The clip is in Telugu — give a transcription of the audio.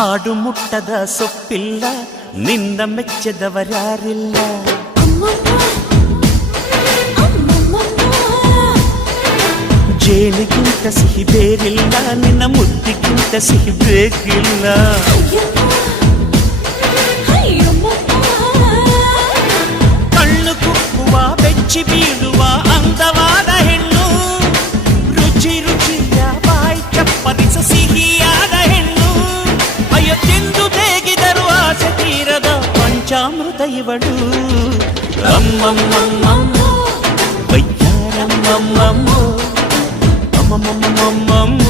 ಆಡು ಮುಟ್ಟದ ಸೊಪ್ಪಿಲ್ಲ ನಿನ್ನ ಮೆಚ್ಚದವರ್ಯಾರಿಲ್ಲ ಜೇನಿಗಿಂತ ಸಿಹಿ ಬೇರಿಲ್ಲ ನಿನ್ನ ಮುದ್ದಿಗಿಂತ ಸಿಹಿ ಬೇಕಿಲ್ಲ ಕಣ್ಣು ಕುಕ್ಕುವ ಬೆಚ್ಚಿ ಬೀಳುವ పంచామృత ఇవడు. వయ్యారమ్మమ్మమ్మ అమ్మమ్మమ్మమ్మమ్మ